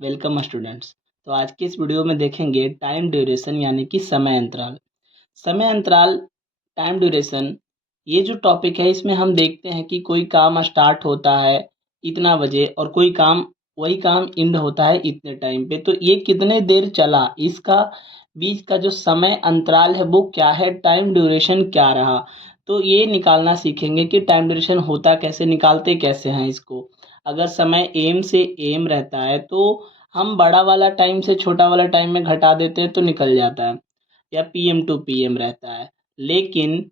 Welcome students. तो आज की इस वीडियो में देखेंगे टाइम ड्यूरेशन यानी कि समय अंतराल। समय अंतराल, टाइम ड्यूरेशन, ये जो टॉपिक है इसमें हम देखते हैं कि कोई काम स्टार्ट होता है इतना बजे और कोई काम वही काम एंड होता है इतने टाइम पे। तो ये कितने देर चला, इसका बीच का जो समय अंतराल है वो क्या है, टाइम ड्यूरेशन क्या रहा। तो ये निकालना सीखेंगे कि टाइम ड्यूरेशन होता कैसे, निकालते कैसे हैं इसको। अगर समय एम से एम रहता है तो हम बड़ा वाला टाइम से छोटा वाला टाइम में घटा देते हैं तो निकल जाता है, या पीएम टू पीएम रहता है। लेकिन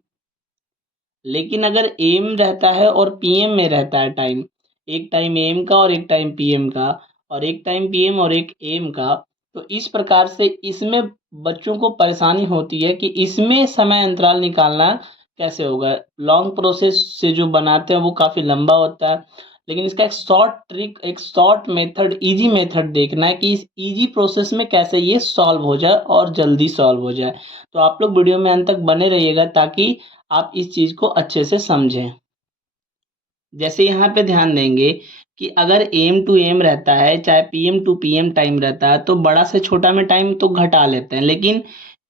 लेकिन अगर एम रहता है और पीएम में रहता है टाइम, एक टाइम एम का और एक टाइम पीएम का, और एक टाइम पीएम और एक एम का, तो इस प्रकार से इसमें बच्चों को परेशानी होती है कि इसमें समय अंतराल निकालना कैसे होगा। लॉन्ग प्रोसेस से जो बनाते हैं वो काफ़ी लंबा होता है, लेकिन इसका एक शॉर्ट ट्रिक, एक शॉर्ट मेथड, इजी मेथड देखना है कि इस इजी प्रोसेस में कैसे ये सॉल्व हो जाए और जल्दी सॉल्व हो जाए। तो आप लोग वीडियो में अंत तक बने रहिएगा ताकि आप इस चीज़ को अच्छे से समझें। जैसे यहाँ पे ध्यान देंगे कि अगर एम टू एम रहता है, चाहे पीएम टू पीएम टाइम रहता है, तो बड़ा से छोटा में टाइम तो घटा लेते हैं, लेकिन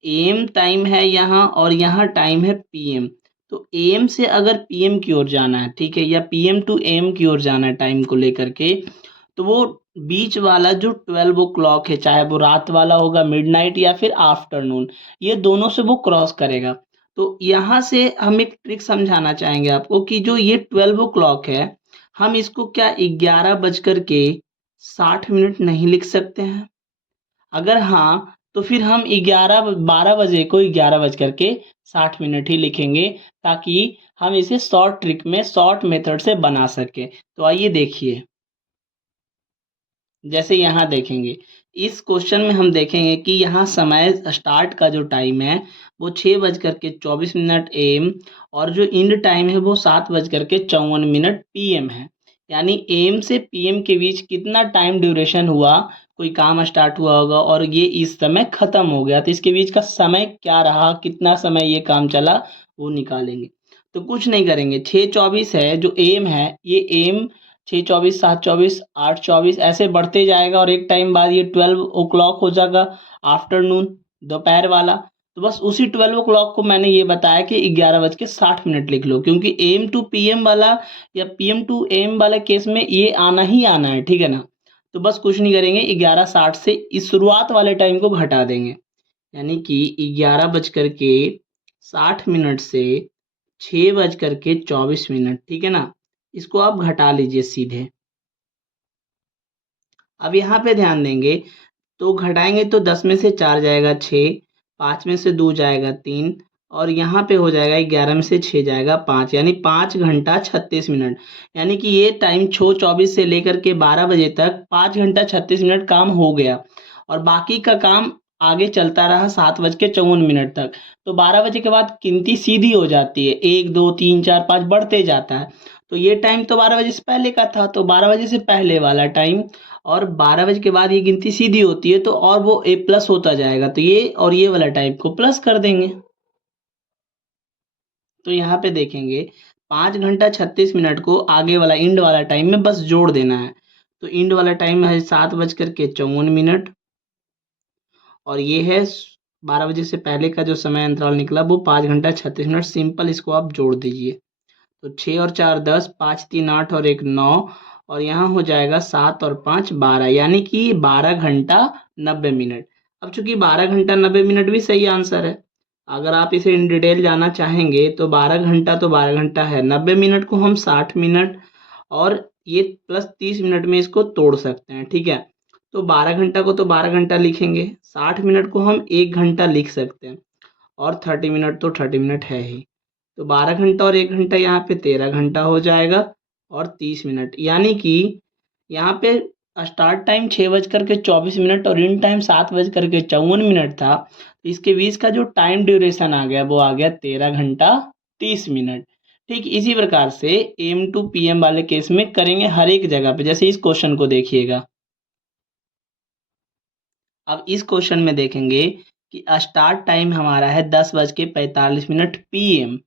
एम टाइम है यहाँ और यहाँ टाइम है पीएम। तो एम से अगर पीएम की ओर जाना है, ठीक है, या पीएम टू एम की ओर जाना है टाइम को लेकर के, तो वो बीच वाला जो 12 ओ क्लॉक है, चाहे वो रात वाला होगा, मिडनाइट, या फिर आफ्टरनून, ये दोनों से वो क्रॉस करेगा। तो यहाँ से हम एक ट्रिक समझाना चाहेंगे आपको कि जो ये 12 ओ क्लॉक है, हम इसको क्या 11 बज कर के 60 मिनट नहीं लिख सकते हैं? अगर हाँ, तो फिर हम 12 बजे को 11 बज कर के 60 मिनट ही लिखेंगे, ताकि हम इसे शॉर्ट ट्रिक में, शॉर्ट मेथड से बना सकें। तो आइए देखिए, जैसे यहाँ देखेंगे, इस क्वेश्चन में हम देखेंगे कि यहाँ समय स्टार्ट का जो टाइम है वो 6 बज कर के 24 मिनट एम, और जो एंड टाइम है वो 7 बज कर के 54 मिनट पीएम है। यानी एम से पीएम के बीच कितना टाइम ड्यूरेशन हुआ, कोई काम स्टार्ट हुआ होगा और ये इस समय खत्म हो गया, तो इसके बीच का समय क्या रहा, कितना समय ये काम चला, वो निकालेंगे। तो कुछ नहीं करेंगे, 6:24 है जो एम है, ये एम 6:24, 7:24, 8:24 ऐसे बढ़ते जाएगा, और एक टाइम बाद ये 12 ओ क्लॉक हो जाएगा, आफ्टरनून, दोपहर वाला। तो बस उसी 12 ओ क्लॉक को मैंने ये बताया कि 11 बज के 60 मिनट लिख लो, क्योंकि एम टू पीएम वाला या पीएम टू एम वाले केस में ये आना ही आना है, ठीक है ना। तो बस कुछ नहीं करेंगे, 11:60 से इस शुरुआत वाले टाइम को घटा देंगे, यानी कि 11 बज कर के 60 मिनट से 6 बज कर के 24 मिनट, ठीक है ना। इसको आप घटा लीजिए सीधे। अब यहाँ पे ध्यान देंगे, तो घटाएंगे तो 10 में से 4 जाएगा 6, 5 में से 2 जाएगा 3, और यहाँ पे हो जाएगा 11 में से 6 जाएगा 5, यानी 5 घंटा 36 मिनट। यानी कि ये टाइम 6:24 से लेकर के 12 बजे तक 5 घंटा 36 मिनट काम हो गया, और बाकी का काम आगे चलता रहा 7 बज के 54 मिनट तक। तो 12 बजे के बाद गिनती सीधी हो जाती है, 1 2 3 4 5 बढ़ते जाता है। तो ये टाइम तो 12 बजे से पहले का था, तो 12 बजे से पहले वाला टाइम, और 12 बजे के बाद ये गिनती सीधी होती है, तो और वो ए प्लस होता जाएगा, तो ये और ये वाला टाइप को प्लस कर देंगे। तो यहाँ पे देखेंगे 5 घंटा 36 मिनट को आगे वाला इंड वाला टाइम में बस जोड़ देना है। तो इंड वाला टाइम है 7 बज कर के 54 मिनट, और ये है 12 बजे से पहले का जो समय अंतराल निकला वो 5 घंटा 36 मिनट। सिंपल इसको आप जोड़ दीजिए, तो 6 और 4 10, 5 3 8 और 1 9, और यहाँ हो जाएगा 7 और 5 12, यानी कि 12 घंटा 90 मिनट। अब चूंकि 12 घंटा 90 मिनट भी सही आंसर है, अगर आप इसे इन डिटेल जाना चाहेंगे तो 12 घंटा तो 12 घंटा है, 90 मिनट को हम 60 मिनट और ये प्लस 30 मिनट में इसको तोड़ सकते हैं, ठीक है। तो 12 घंटा को तो 12 घंटा लिखेंगे, 60 मिनट को हम 1 घंटा लिख सकते हैं, और 30 मिनट तो 30 मिनट है ही। तो 12 घंटा और 1 घंटा यहाँ पे 13 घंटा हो जाएगा, और 30 मिनट, यानी कि यहाँ पे स्टार्ट टाइम 6 बज कर के 24 मिनट और इन टाइम 7 बज कर के 54 मिनट था। तो इसके बीच का जो टाइम ड्यूरेशन आ गया वो आ गया 13 घंटा 30 मिनट। ठीक इसी प्रकार से एम टू पीएम वाले केस में करेंगे हर एक जगह पे। जैसे इस क्वेश्चन को देखिएगा, अब इस क्वेश्चन में देखेंगे कि स्टार्ट टाइम हमारा है 10 बज के 45 मिनट पीएम,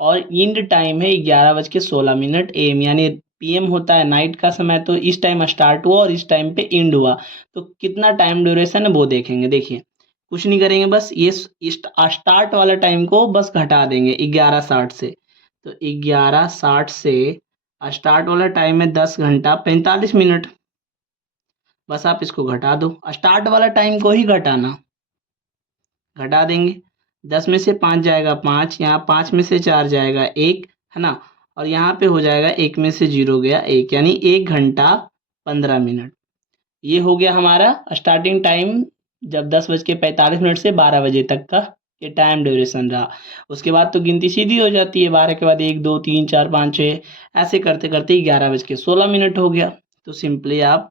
और एंड टाइम है 11 बज के 16 मिनट एम, यानी PM होता है नाइट का समय, तो इस टाइम स्टार्ट हुआ और इस टाइम पे एंड हुआ, तो कितना टाइम ड्यूरेशन है वो देखेंगे। देखिए कुछ नहीं करेंगे, बस ये स्टार्ट वाला टाइम को बस घटा देंगे 11:60 से। तो 11:60 से स्टार्ट वाला टाइम है 10 घंटा 45 मिनट। बस आप इसको घटा दो, स्टार्ट वाला टाइम को ही घटाना, घटा देंगे। 10 में से 5 जाएगा 5, यहाँ 5 में से 4 जाएगा 1, है ना, और यहाँ पे हो जाएगा 1 में से 0 गया 1, यानी 1 घंटा 15 मिनट। ये हो गया हमारा स्टार्टिंग टाइम, जब 10:45 से 12 बजे तक का ये टाइम ड्यूरेशन रहा। उसके बाद तो गिनती सीधी हो जाती है, 12 के बाद 1 2 3 4 5 6 ऐसे करते करते 11:16 हो गया। तो सिंपली आप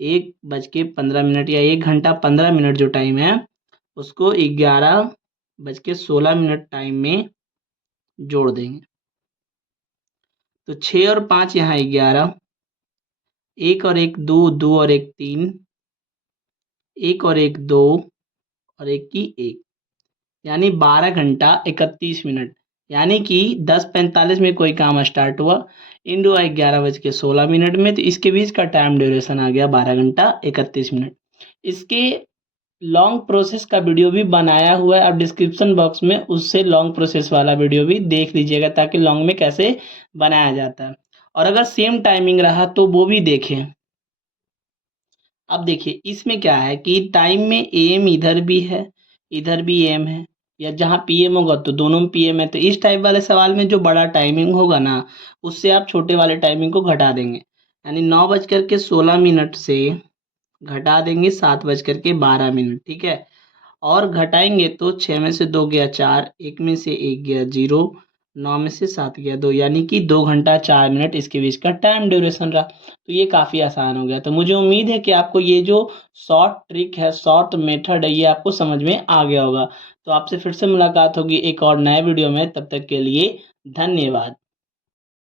1:15 या 1 घंटा 15 मिनट जो टाइम है उसको 11:16 टाइम में जोड़ देंगे। तो 6 और 5 यहाँ 11, 1 और 1 2, 2 और 1 3, 1 और 1 2 और 1 की 1, यानी 12 घंटा 31 मिनट। यानी कि 10:45 में कोई काम स्टार्ट हुआ, एंड हुआ 11:16 में, तो इसके बीच का टाइम ड्यूरेशन आ गया 12 घंटा 31 मिनट। इसके लॉन्ग प्रोसेस का वीडियो भी बनाया हुआ है, आप डिस्क्रिप्शन बॉक्स में उससे लॉन्ग प्रोसेस वाला वीडियो भी देख लीजिएगा, ताकि लॉन्ग में कैसे बनाया जाता है, और अगर सेम टाइमिंग रहा तो वो भी देखें। अब देखिए इसमें क्या है कि टाइम में AM इधर भी है, इधर भी AM है, या जहाँ PM होगा तो दोनों में PM है, तो इस टाइप वाले सवाल में जो बड़ा टाइमिंग होगा ना उससे आप छोटे वाले टाइमिंग को घटा देंगे, यानी 9:16 से घटा देंगे 7:12, ठीक है। और घटाएंगे तो 6 में से 2 गया 4, 1 में से 1 गया 0, 9 में से 7 गया 2, यानी कि 2 घंटा 4 मिनट इसके बीच का टाइम ड्यूरेशन रहा। तो ये काफ़ी आसान हो गया। तो मुझे उम्मीद है कि आपको ये जो शॉर्ट ट्रिक है, शॉर्ट मेथड है, ये आपको समझ में आ गया होगा। तो आपसे फिर से मुलाकात होगी एक और नए वीडियो में, तब तक के लिए धन्यवाद।